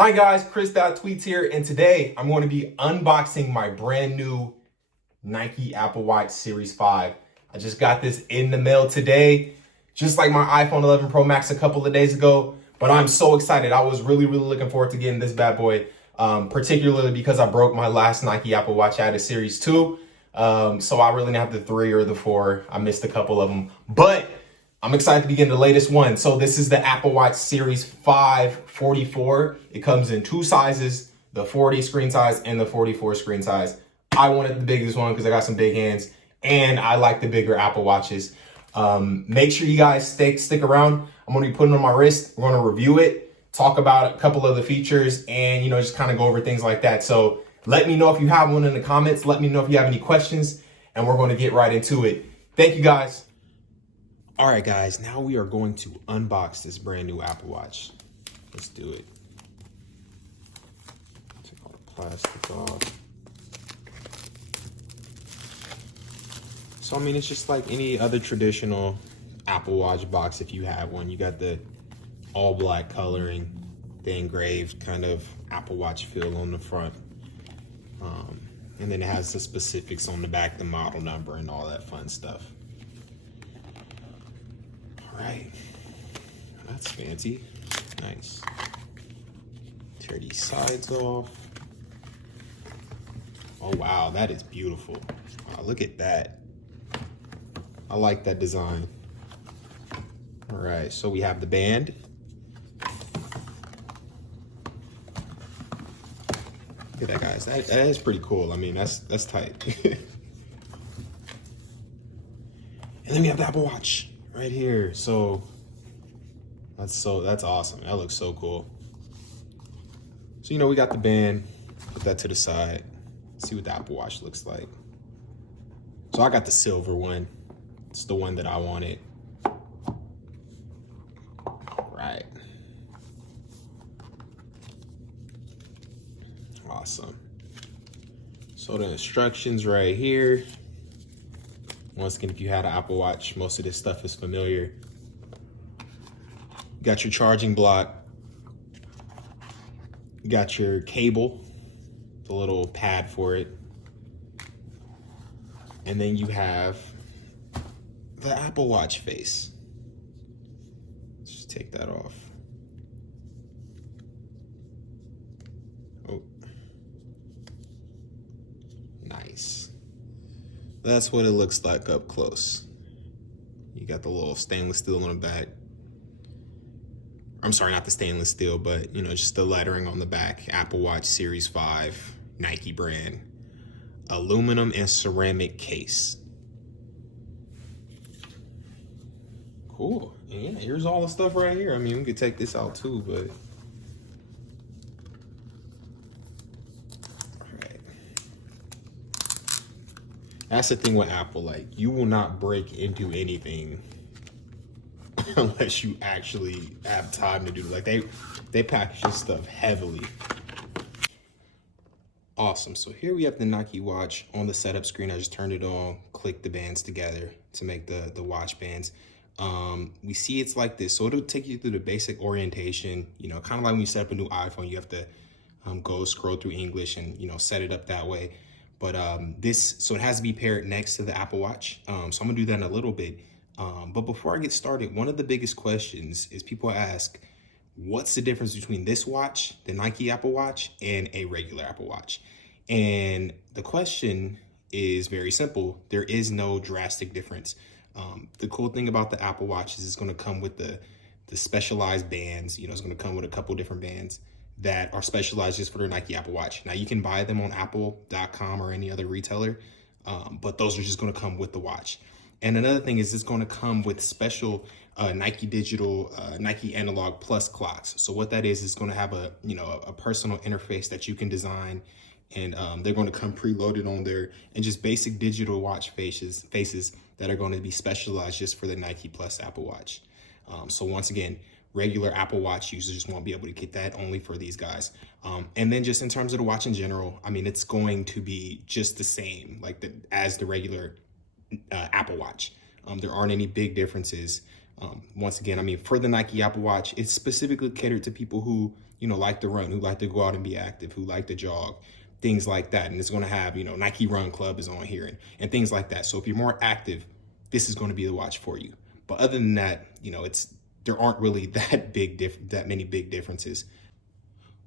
Hi guys, Chris.tweets here, and today I'm going to be unboxing my brand new Nike Apple Watch Series 5. I just got this in the mail today, just like my iPhone 11 Pro Max a couple of days ago, but I'm so excited. I was really looking forward to getting this bad boy, particularly because I broke my last Nike Apple Watch. I had a Series 2, so I really didn't have the 3 or the 4. I missed a couple of them, but I'm excited to be getting the latest one. So this is the Apple Watch Series 5 44. It comes in two sizes, the 40 screen size and the 44 screen size. I wanted the biggest one because I got some big hands and I like the bigger Apple Watches. Make sure you guys stick around. I'm going to be putting it on my wrist. We're going to review it, talk about a couple of the features, and just kind of go over things like that. So let me know if you have one in the comments. Let me know if you have any questions, and we're going to get right into it. Thank you guys. All right, guys, now we are going to unbox this brand new Apple Watch. Let's do it. Take all the plastic off. So, I mean, it's just like any other traditional Apple Watch box if you have one. You got the all black coloring, the engraved kind of Apple Watch feel on the front. And then it has the specifics on the back, the model number and all that fun stuff. Right, that's fancy. Nice. Tear these sides off. Oh wow, that is beautiful. Wow, look at that. I like that design. All right, so we have the band. Look at that, guys. That is pretty cool. I mean, that's tight. And then we have the Apple Watch right here. So that's awesome. That looks so cool. So we got the band. Put that to the side. See what the Apple Watch looks like. So I got the silver one. It's the one that I wanted. Right. Awesome. So the instructions right here. Once again, if you had an Apple Watch, most of this stuff is familiar. You got your charging block. You got your cable, the little pad for it. And then you have the Apple Watch face. Let's just take that off. Oh. Nice. That's what it looks like up close. You got the little stainless steel on the back. I'm sorry, not the stainless steel, but just the lettering on the back. Apple Watch Series 5, Nike brand. Aluminum and ceramic case. Cool. And yeah, here's all the stuff right here. I mean, we could take this out too, but that's the thing with Apple, like you will not break into anything unless you actually have time to do it. Like they package this stuff heavily. Awesome. So here we have the Nike watch on the setup screen. I just turned it on, clicked the bands together to make the watch bands. We see it's like this. So it'll take you through the basic orientation, kind of like when you set up a new iPhone, you have to go scroll through English and, set it up that way. But so it has to be paired next to the Apple Watch. So I'm gonna do that in a little bit. But before I get started, one of the biggest questions is people ask, what's the difference between this watch, the Nike Apple Watch, and a regular Apple Watch? And the question is very simple. There is no drastic difference. The cool thing about the Apple Watch is it's gonna come with the specialized bands. It's gonna come with a couple different bands that are specialized just for their Nike Apple Watch. Now you can buy them on apple.com or any other retailer, but those are just gonna come with the watch. And another thing is it's gonna come with special Nike digital, Nike Analog Plus clocks. So what that is gonna have a personal interface that you can design, and they're gonna come preloaded on there, and just basic digital watch faces that are gonna be specialized just for the Nike Plus Apple Watch. So once again, regular Apple Watch users won't be able to get that, only for these guys. And then just in terms of the watch in general, I mean, it's going to be just the same as the regular Apple Watch. There aren't any big differences. Once again, I mean, for the Nike Apple Watch, it's specifically catered to people who like to run, who like to go out and be active, who like to jog, things like that. And it's going to have, Nike Run Club is on here and things like that. So if you're more active, this is going to be the watch for you. But other than that, there aren't really that many big differences.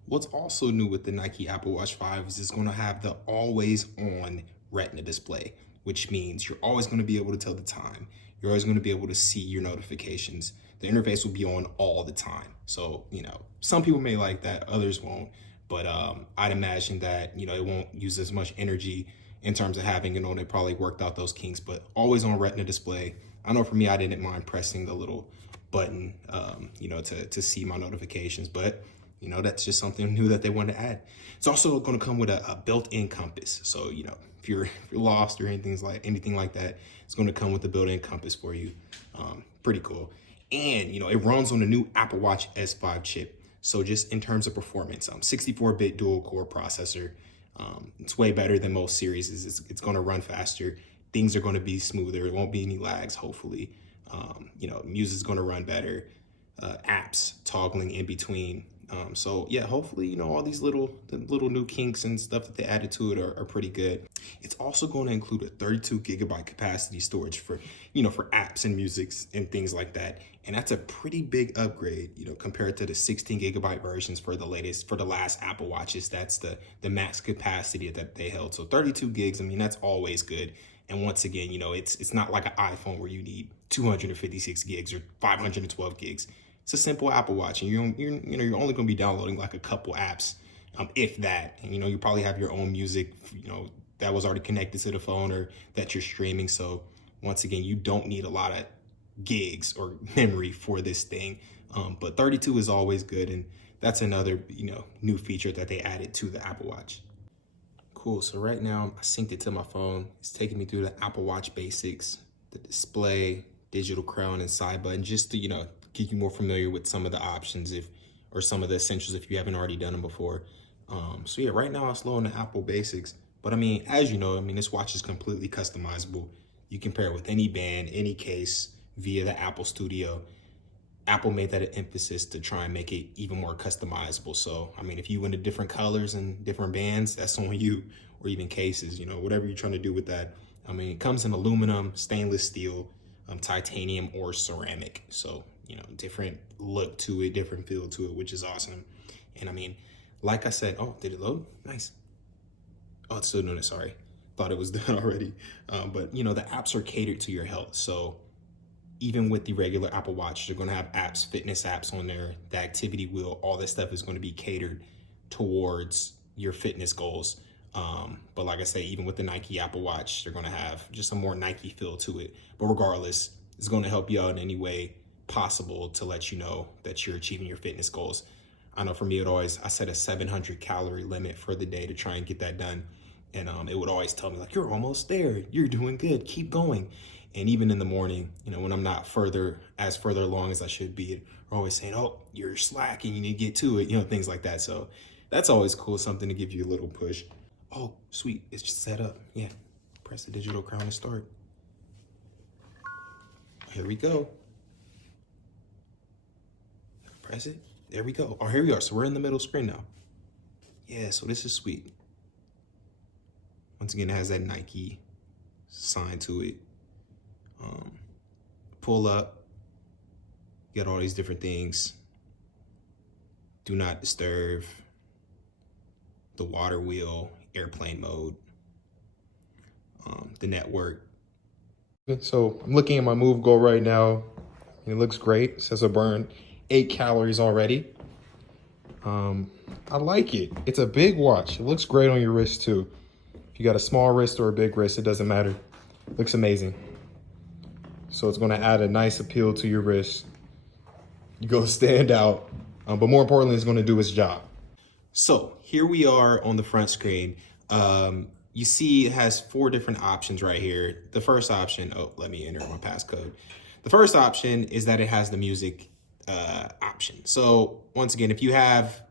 What's also new with the Nike Apple Watch 5 is it's going to have the always on Retina display, which means you're always going to be able to tell the time. You're always going to be able to see your notifications. The interface will be on all the time. So, some people may like that, others won't. But I'd imagine that, it won't use as much energy in terms of having it on. They probably worked out those kinks, but always on Retina display. I know for me, I didn't mind pressing the little button, to see my notifications, but that's just something new that they want to add. It's also going to come with a built-in compass. So, if you're lost or anything like that, it's going to come with a built-in compass for you. Pretty cool. And, it runs on the new Apple Watch S5 chip. So just in terms of performance, 64-bit dual core processor. It's way better than most series. It's going to run faster. Things are going to be smoother. It won't be any lags, hopefully. Music's going to run better. Apps toggling in between. So yeah, hopefully, all these little new kinks and stuff that they added to it are pretty good. It's also going to include a 32 GB capacity storage for apps and musics and things like that. And that's a pretty big upgrade, compared to the 16 GB versions for the last Apple Watches. That's the max capacity that they held. So 32 gigs, that's always good. And once again, it's not like an iPhone where you need 256 gigs or 512 gigs. It's a simple Apple Watch, and you're only going to be downloading like a couple apps, if that. And you probably have your own music, that was already connected to the phone or that you're streaming. So once again, you don't need a lot of gigs or memory for this thing. But 32 is always good, and that's another new feature that they added to the Apple Watch. Cool. So right now I synced it to my phone. It's taking me through the Apple Watch basics, the display, digital crown, and side button, just to get you more familiar with some of the options or some of the essentials if you haven't already done them before. So yeah, right now it's low on the Apple basics, but as you know, this watch is completely customizable. You can pair it with any band, any case via the Apple Studio. Apple made that an emphasis to try and make it even more customizable. So, if you into different colors and different bands, that's on you, or even cases, whatever you're trying to do with that. It comes in aluminum, stainless steel, titanium, or ceramic. So, different look to it, different feel to it, which is awesome. And like I said, oh, did it load? Nice. Oh, it's still doing it, sorry. Thought it was done already. But the apps are catered to your health. So even with the regular Apple Watch, you're going to have apps, fitness apps on there, the activity wheel, all this stuff is going to be catered towards your fitness goals. But like I say, even with the Nike Apple Watch, they're going to have just a more Nike feel to it. But regardless, it's going to help you out in any way possible to let you know that you're achieving your fitness goals. I know for me, I set a 700 calorie limit for the day to try and get that done. And it would always tell me like, you're almost there. You're doing good. Keep going. And even in the morning, when I'm not further along as I should be, we're always saying, oh, you're slacking. You need to get to it, things like that. So that's always cool. Something to give you a little push. Oh, sweet. It's just set up. Yeah. Press the digital crown and start. Here we go. Press it. There we go. Oh, here we are. So we're in the middle screen now. Yeah, so this is sweet. Once again, it has that Nike sign to it. Pull up. Get all these different things. Do not disturb. The water wheel, airplane mode. The network. So I'm looking at my Move Go right now. And it looks great. It says I burned 8 calories already. I like it. It's a big watch. It looks great on your wrist too. If you got a small wrist or a big wrist, it doesn't matter. It looks amazing. So it's going to add a nice appeal to your wrist. You're going to stand out. But more importantly, it's going to do its job. So here we are on the front screen. You see it has 4 different options right here. The first option, oh, let me enter my passcode. The first option is that it has the music option. So once again, if you have,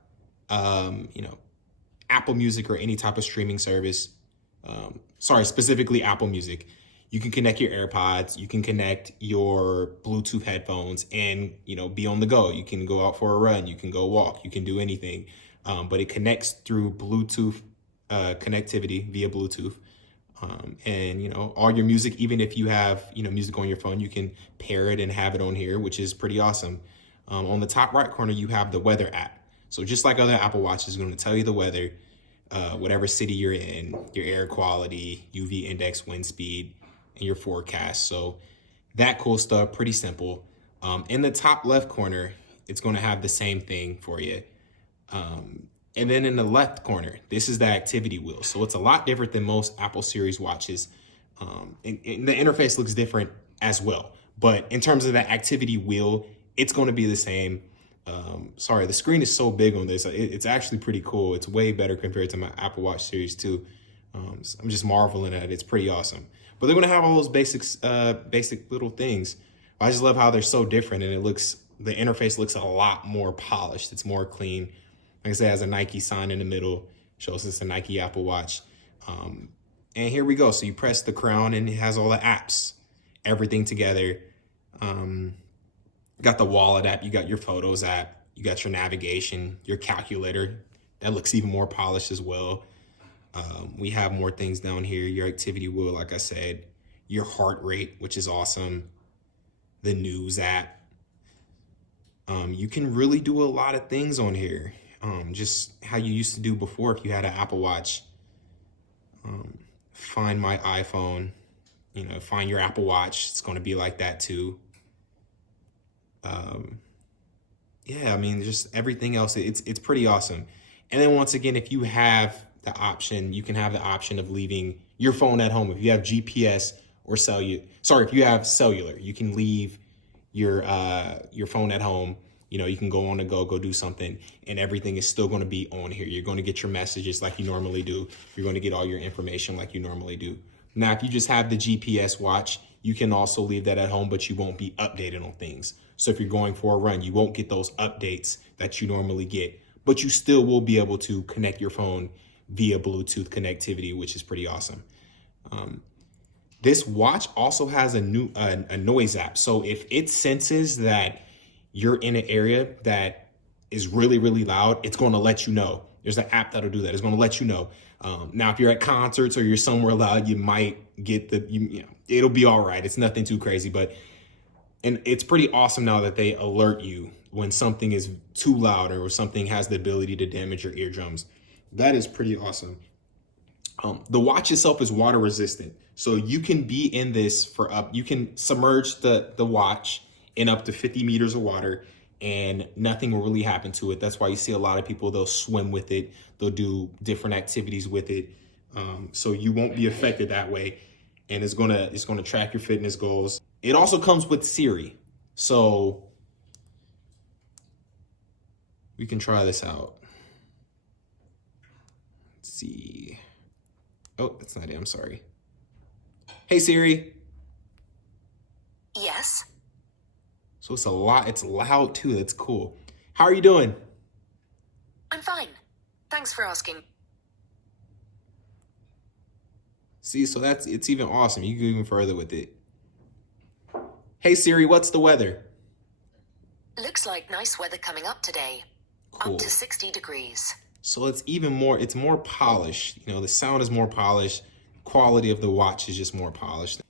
Apple Music or any type of streaming service, specifically Apple Music, You can connect your AirPods, you can connect your Bluetooth headphones, and be on the go. You can go out for a run, you can go walk, you can do anything. But it connects through Bluetooth connectivity via Bluetooth. And all your music, even if you have music on your phone, you can pair it and have it on here, which is pretty awesome. On the top right corner, you have the weather app. So just like other Apple Watches, it's going to tell you the weather, whatever city you're in, your air quality, UV index, wind speed, and your forecast. So that cool stuff, pretty simple. In the top left corner, it's going to have the same thing for you. And then in the left corner, this is the activity wheel. So it's a lot different than most Apple Series watches. And the interface looks different as well. But in terms of the activity wheel, it's going to be the same. Sorry, the screen is so big on this. It's actually pretty cool. It's way better compared to my Apple Watch Series 2. So I'm just marveling at it. It's pretty awesome. But they're going to have all those basic little things. I just love how they're so different, and the interface looks a lot more polished. It's more clean. Like I said, it has a Nike sign in the middle, shows it's a Nike Apple Watch. And here we go. So you press the crown and it has all the apps, everything together. Got the wallet app, you got your photos app, you got your navigation, your calculator. That looks even more polished as well. We have more things down here. Your activity wheel, like I said, your heart rate, which is awesome. The news app. You can really do a lot of things on here. Just how you used to do before if you had an Apple Watch. Find my iPhone, find your Apple Watch. It's going to be like that too. Yeah, I mean, just everything else, it's pretty awesome. And then once again, if you have the option, you can have the option of leaving your phone at home. If you have GPS or if you have cellular, you can leave your phone at home. You can go on the go do something, and everything is still going to be on here. You're going to get your messages like you normally do. You're going to get all your information like you normally do. Now, if you just have the GPS watch, you can also leave that at home, but you won't be updated on things. So if you're going for a run, you won't get those updates that you normally get, but you still will be able to connect your phone via Bluetooth connectivity, which is pretty awesome. This watch also has a noise app. So if it senses that you're in an area that is really, really loud, it's going to let you know. There's an app that'll do that. It's going to let you know. Now, if you're at concerts or you're somewhere loud, you might get it'll be all right. It's nothing too crazy, and it's pretty awesome now that they alert you when something is too loud or something has the ability to damage your eardrums. That is pretty awesome. The watch itself is water resistant. So you can be in this you can submerge the watch in up to 50 meters of water and nothing will really happen to it. That's why you see a lot of people, they'll swim with it. They'll do different activities with it. So you won't be affected that way. And it's gonna track your fitness goals. It also comes with Siri. So we can try this out. Let's see. Oh, that's not it. I'm sorry. Hey, Siri. Yes. So it's loud too. That's cool. How are you doing? I'm fine. Thanks for asking. See, so it's even awesome. You can go even further with it. Hey Siri, what's the weather? Looks like nice weather coming up today. Cool. Up to 60 degrees. So it's more polished. The sound is more polished. Quality of the watch is just more polished.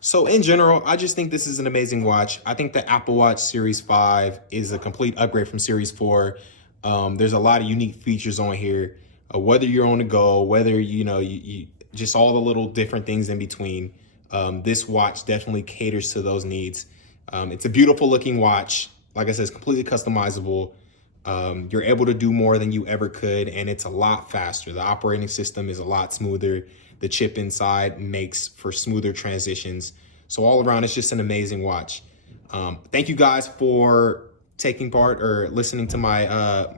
So in general, I just think this is an amazing watch. I think the Apple Watch Series 5 is a complete upgrade from Series 4. There's a lot of unique features on here. Whether you're on the go, whether you just all the little different things in between. This watch definitely caters to those needs. It's a beautiful looking watch. Like I said, it's completely customizable. You're able to do more than you ever could, and it's a lot faster. The operating system is a lot smoother. The chip inside makes for smoother transitions. So all around, it's just an amazing watch. Thank you guys for taking part or listening to my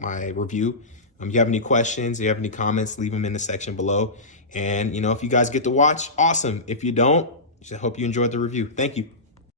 my review. If you have any questions, if you have any comments, leave them in the section below. And if you guys get to watch, awesome. If you don't, I hope you enjoyed the review. Thank you.